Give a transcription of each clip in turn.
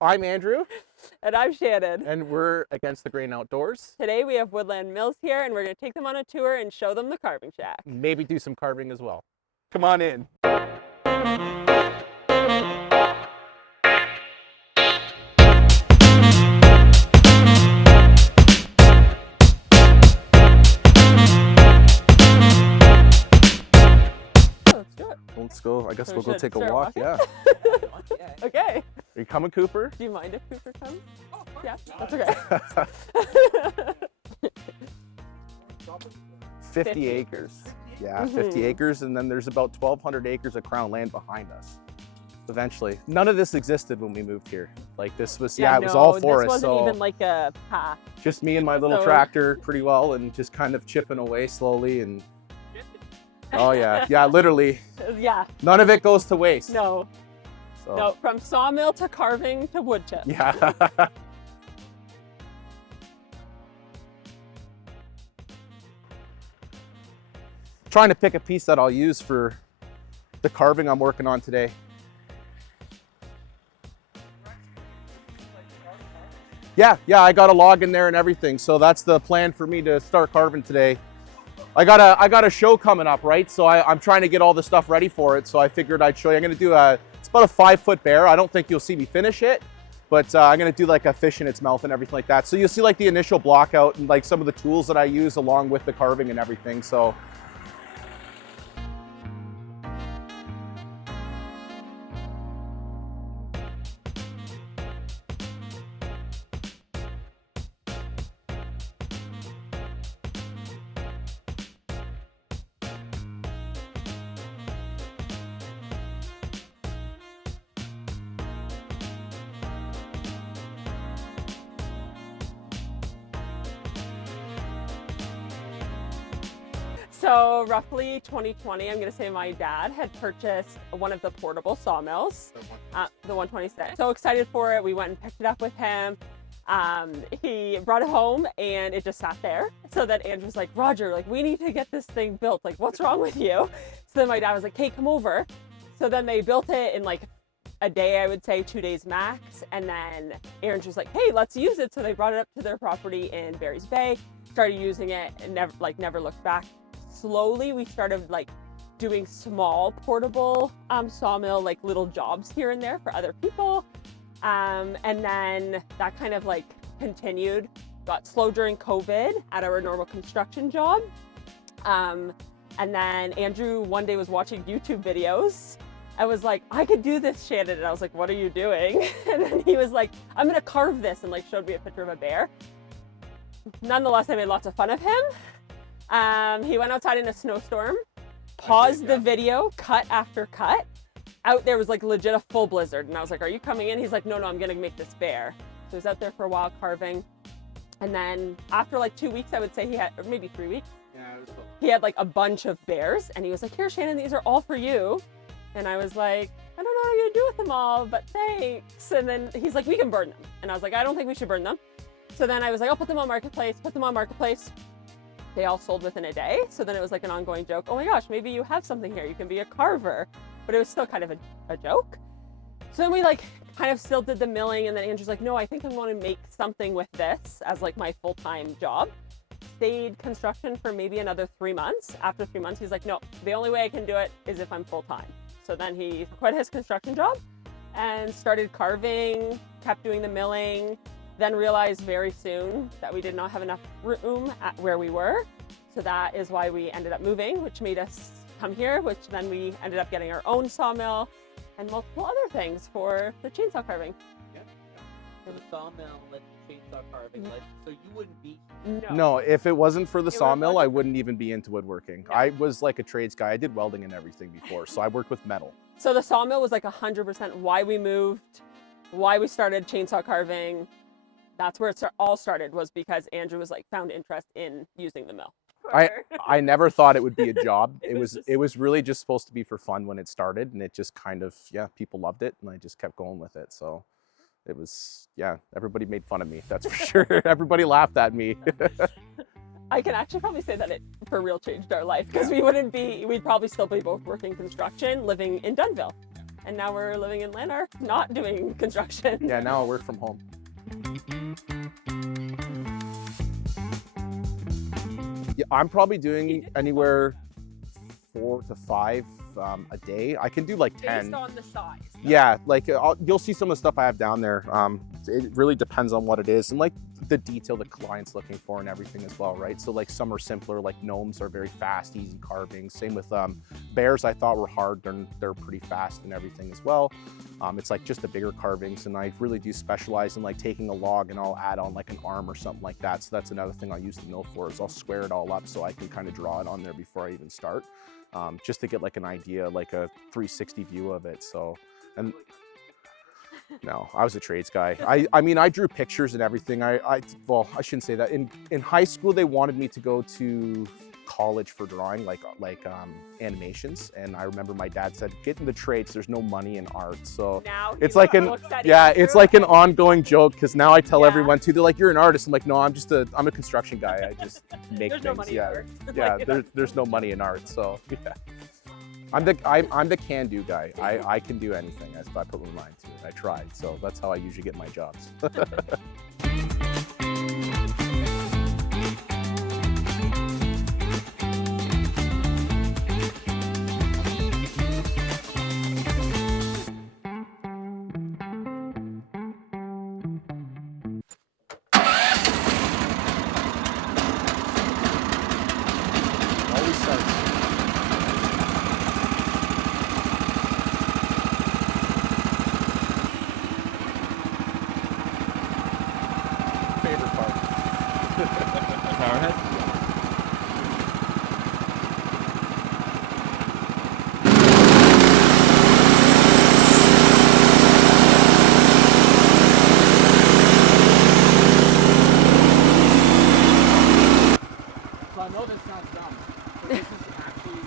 I'm Andrew. And I'm Shannon. And we're Against the Grain Outdoors. Today we have Woodland Mills here and we're going to take them on a tour and show them the carving shack. Maybe do some carving as well. Come on in. Let's do it. Let's go. I guess So we'll go should take a start walk. walking? Yeah. Okay. Are you coming, Cooper? Do you mind if Cooper comes? Yeah, that's okay. 50 acres. Yeah, 50 acres, and then there's about 1,200 acres of crown land behind us. Eventually, none of this existed when we moved here. Like this was, it was all forest. This wasn't so even like a path. just me and my little tractor, pretty well, and just kind of chipping away slowly. And oh yeah, literally. Yeah. None of it goes to waste. No. So. No, from sawmill to carving to wood chip. Yeah. Trying to pick a piece that I'll use for the carving I'm working on today. Yeah, I got a log in there and everything, so that's the plan for me to start carving today. I got a show coming up, right? So I'm trying to get all the stuff ready for it. So I figured I'd show you. I'm gonna do it's about a 5-foot bear. I don't think you'll see me finish it, but I'm gonna do like a fish in its mouth and everything like that. So you'll see like the initial block out and like some of the tools that I use along with the carving and everything. So. So roughly 2020, I'm going to say my dad had purchased one of the portable sawmills, the 126. So excited for it. We went and picked it up with him. He brought it home and it just sat there. So then Andrew's like, Roger, like we need to get this thing built. Like, what's wrong with you? So then my dad was like, hey, come over. So then they built it in like a day, I would say 2 days max. And then Andrew's like, hey, let's use it. So they brought it up to their property in Barry's Bay, started using it and never looked back. Slowly we started like doing small portable sawmill, like little jobs here and there for other people. And then that kind of like continued, got slow during COVID at our normal construction job. And then Andrew one day was watching YouTube videos. I was like, I could do this, Shannon. And I was like, what are you doing? And then he was like, I'm gonna carve this, and like showed me a picture of a bear. Nonetheless, I made lots of fun of him. He went outside in a snowstorm, paused the video, cut after cut. Out there was like legit a full blizzard. And I was like, are you coming in? He's like, no, I'm gonna make this bear. So he was out there for a while carving. And then after like 2 weeks, I would say he had, or maybe 3 weeks, he had like a bunch of bears. And he was like, here, Shannon, these are all for you. And I was like, I don't know what I'm gonna do with them all, but thanks. And then he's like, we can burn them. And I was like, I don't think we should burn them. So then I was like, I'll put them on Marketplace, They all sold within a day. So then it was like an ongoing joke. Oh my gosh, maybe you have something here. You can be a carver. But it was still kind of a joke. So then we like kind of still did the milling. And then Andrew's like, no, I think I want to make something with this as like my full-time job. Stayed construction for maybe another 3 months. After 3 months, he's like, no, the only way I can do it is if I'm full-time. So then he quit his construction job and started carving, kept doing the milling. Then realized very soon that we did not have enough room at where we were. So that is why we ended up moving, which made us come here, which then we ended up getting our own sawmill and multiple other things for the chainsaw carving. Yeah. For the sawmill, like chainsaw carving, like, so you wouldn't be... No, if it wasn't for the sawmill, I wouldn't even be into woodworking. No. I was like a trades guy. I did welding and everything before, so I worked with metal. So the sawmill was like 100% why we moved, why we started chainsaw carving. That's where it all started, was because Andrew was like found interest in using the mill. I never thought it would be a job. It was really just supposed to be for fun when it started, and it just kind of, people loved it, and I just kept going with it. So it was, everybody made fun of me, that's for sure. Everybody laughed at me. I can actually probably say that it for real changed our life, because we'd probably still be both working construction, living in Dunnville. and now we're living in Lanark, not doing construction. Yeah, now I work from home. Yeah, I'm probably doing anywhere 4 to 5 a day. I can do like 10. Based on the size. Yeah, like you'll see some of the stuff I have down there. It really depends on what it is and like the detail the client's looking for and everything as well, right? So like some are simpler, like gnomes are very fast, easy carvings. Same with bears, I thought were hard. They're pretty fast and everything as well. It's like just the bigger carvings, and I really do specialize in like taking a log and I'll add on like an arm or something like that. So that's another thing I'll use the mill for, is I'll square it all up so I can kind of draw it on there before I even start, just to get like an idea, like a 360 view of it. So, and no, I was a trades guy. I mean, I drew pictures and everything. Well, I shouldn't say that. In high school, they wanted me to go to college for drawing, like animations. And I remember my dad said, get in the trades, there's no money in art. So Now it's like it's like an ongoing joke, because now I tell everyone too, they're like, you're an artist. I'm like, no, I'm a construction guy. I just make There's things. no money in art. Yeah, there's no money in art. So yeah. I'm the can-do guy. I can do anything if I put my mind to it. I tried, so that's how I usually get my jobs. Always starts. Favorite part. Powerhead? So I know this sounds dumb, but this is actually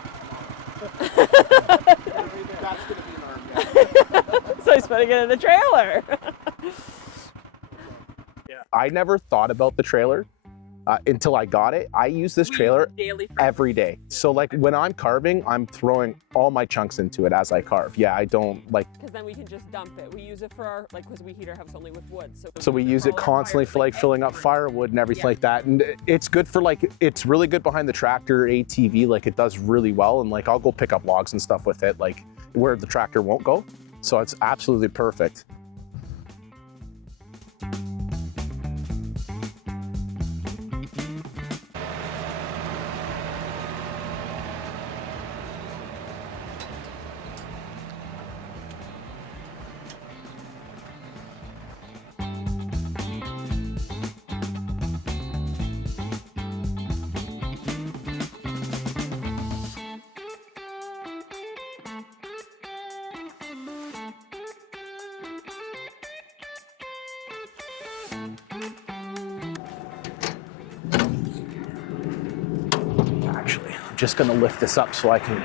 That's gonna be an arm, yeah. So he's putting it in the trailer. I never thought about the trailer until I got it. I use this trailer daily every day. So like when I'm carving, I'm throwing all my chunks into it as I carve. Yeah, I don't like. Because then we can just dump it. We use it for our, like, because we heat our house only with wood. So we use it constantly for like filling up firewood and everything like that. And it's good for like, it's really good behind the tractor ATV. Like it does really well. And like I'll go pick up logs and stuff with it, like where the tractor won't go. So it's absolutely perfect. Actually, I'm just gonna lift this up so I can.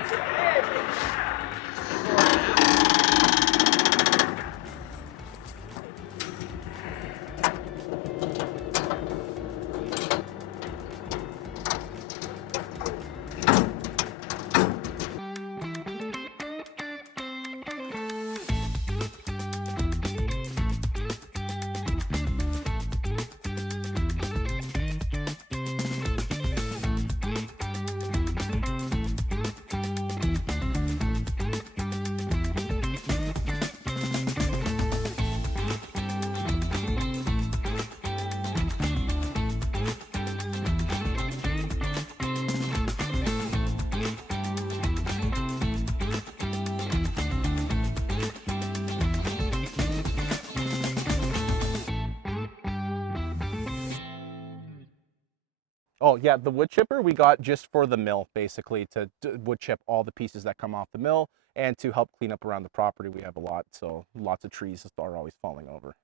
Oh yeah, the wood chipper we got just for the mill, basically to wood chip all the pieces that come off the mill and to help clean up around the property. We have a lot, so lots of trees are always falling over.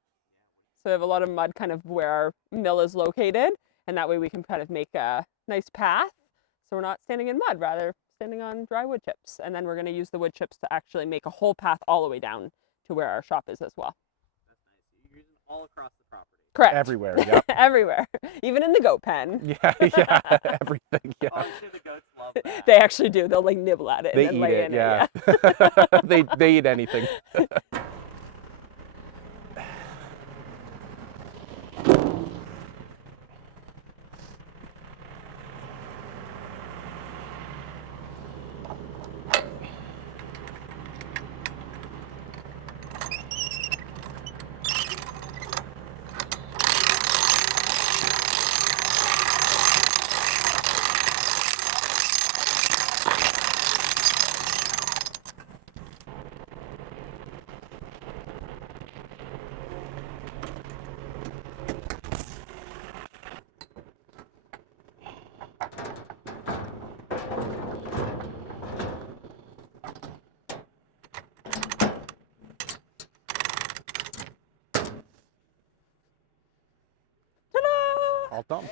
So we have a lot of mud kind of where our mill is located, and that way we can kind of make a nice path. So we're not standing in mud, rather standing on dry wood chips. And then we're going to use the wood chips to actually make a whole path all the way down to where our shop is as well. That's nice. You're using all across the property. Correct. Everywhere, yeah. Everywhere. Even in the goat pen. Yeah, yeah, everything, yeah. Obviously, the goats love that. They actually do. They'll like nibble at it They and then eat lay it, in yeah. it. Yeah. They eat anything. All done.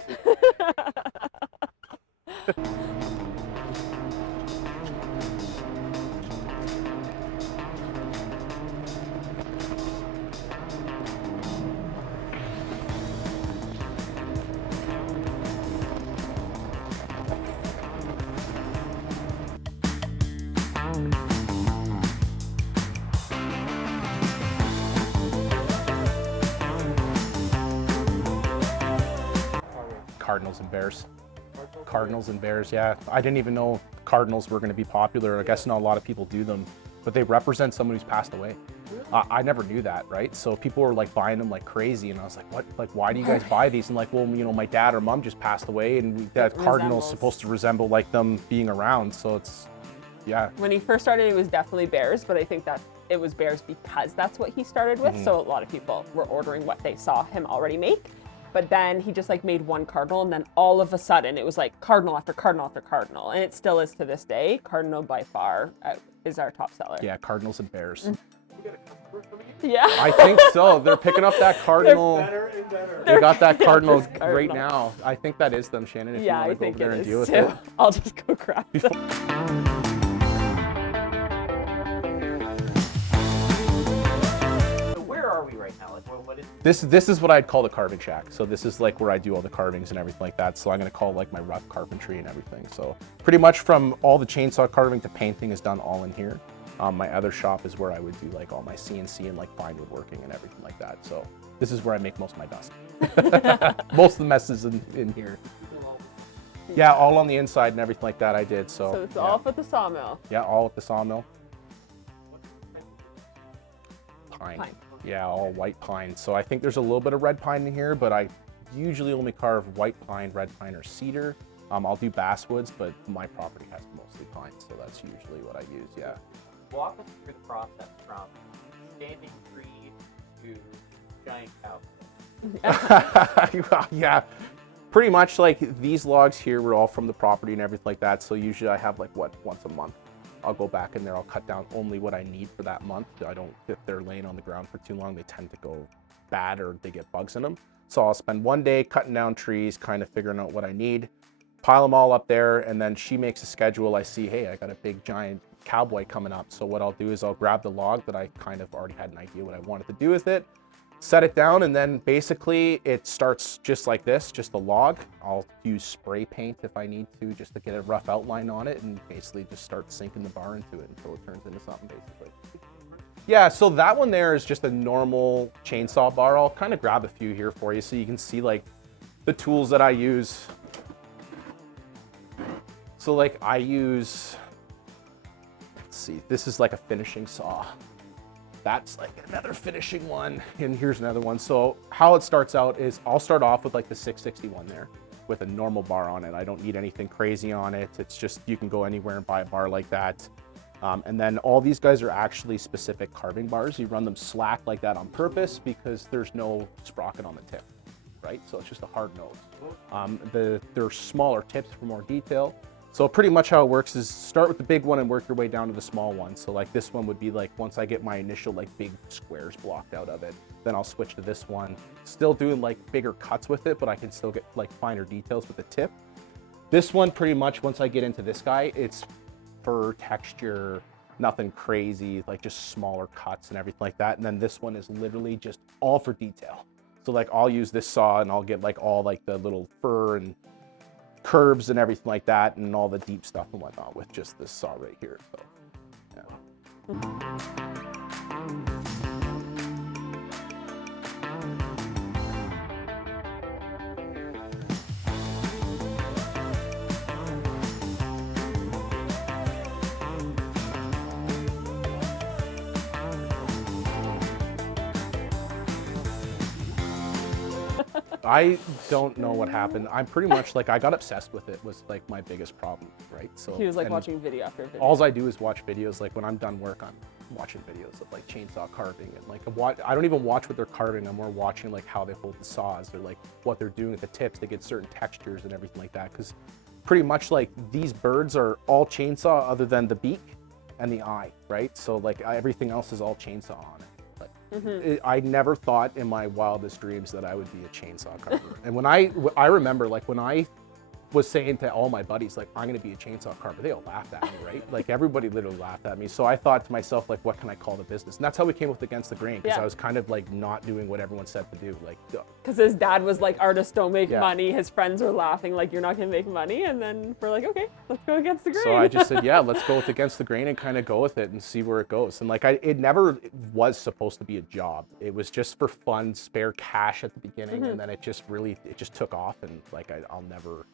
Cardinals and Bears. Cardinals and Bears, yeah. I didn't even know Cardinals were going to be popular. I guess not a lot of people do them, but they represent someone who's passed away. I never knew that, right? So people were like buying them like crazy, and I was like, what? Like, why do you guys buy these? And like, well, you know, my dad or mom just passed away, and that Cardinal's supposed to resemble like them being around. So it's, yeah. When he first started, it was definitely Bears, but I think that it was Bears because that's what he started with. So a lot of people were ordering what they saw him already make. But then he just like made one Cardinal, and then all of a sudden it was like Cardinal after Cardinal after Cardinal. And it still is to this day. Cardinal by far is our top seller. Yeah, Cardinals and Bears. Yeah. I think so. They're picking up that Cardinal. Better and better. They got that Cardinal Cardinal right now. I think that is them, Shannon, if you want to go over there and deal with it. I'll just go grab them. So where are we right now? Like, what is This is what I'd call the carving shack. So this is like where I do all the carvings and everything like that. So I'm gonna call like my rough carpentry and everything. So pretty much from all the chainsaw carving to painting is done all in here. My other shop is where I would do like all my CNC and like fine woodworking and everything like that. So this is where I make most of my dust. Most of the messes in here. Yeah, all on the inside and everything like that I did. So So it's yeah. all at the sawmill. Yeah, all at the sawmill. Pine. Pine. Yeah, all white pine. So I think there's a little bit of red pine in here, but I usually only carve white pine, red pine, or cedar. I'll do basswoods, but my property has mostly pine, so that's usually what I use, yeah. walk us through the process from standing tree to giant cow? Well, yeah, pretty much like these logs here were all from the property and everything like that. So usually I have like once a month. I'll go back in there, I'll cut down only what I need for that month. I don't, if they're laying on the ground for too long, they tend to go bad or they get bugs in them. So I'll spend one day cutting down trees, kind of figuring out what I need, pile them all up there, and then she makes a schedule. I see, hey, I got a big giant cowboy coming up. So what I'll do is I'll grab the log that I kind of already had an idea what I wanted to do with it, set it down, and then basically it starts just like this, just a log. I'll use spray paint if I need to, just to get a rough outline on it, and basically just start sinking the bar into it until it turns into something basically. Yeah, so that one there is just a normal chainsaw bar. I'll kind of grab a few here for you so you can see like the tools that I use. So like I use, let's see, this is like a finishing saw. That's like another finishing one, and here's another one. So how it starts out is I'll start off with like the 661 there with a normal bar on it. I don't need anything crazy on it. It's just, you can go anywhere and buy a bar like that. And then all these guys are actually specific carving bars. You run them slack like that on purpose because there's no sprocket on the tip, right? So it's just a hard nose. They're smaller tips for more detail. So pretty much how it works is start with the big one and work your way down to the small one. So like this one would be like, once I get my initial like big squares blocked out of it, then I'll switch to this one. Still doing like bigger cuts with it, but I can still get like finer details with the tip. This one, pretty much once I get into this guy, it's for texture, nothing crazy, like just smaller cuts and everything like that. And then this one is literally just all for detail. So like I'll use this saw and I'll get like all like the little fur and curves and everything like that and all the deep stuff and whatnot with just this saw right here. So yeah. I don't know what happened. I'm pretty much like, I got obsessed with it was like my biggest problem, right? So He was like watching video after video. All I do is watch videos. Like when I'm done work, I'm watching videos of like chainsaw carving and like I don't even watch what they're carving. I'm more watching like how they hold the saws or like what they're doing with the tips to get certain textures and everything like that. Because pretty much like these birds are all chainsaw other than the beak and the eye, right? So like everything else is all chainsaw on it. I never thought in my wildest dreams that I would be a chainsaw carver. And when I remember like when I was saying to all my buddies, like, I'm gonna be a chainsaw carver, they all laughed at me, right? Like everybody literally laughed at me. So I thought to myself, like, what can I call the business? And that's how we came with Against the Grain, because I was kind of like not doing what everyone said to do. Like, because his dad was like, artists don't make money. His friends were laughing, like, you're not gonna make money. And then we're like, okay, let's go Against the Grain. So I just said, yeah, let's go with Against the Grain and kind of go with it and see where it goes. And like, it never was supposed to be a job. It was just for fun, spare cash at the beginning. And then it just took off. And like, I'll never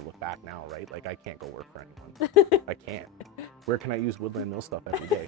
look back now. Right? Like I can't go work for anyone. I can't. Where can I use Woodland Mill stuff every day?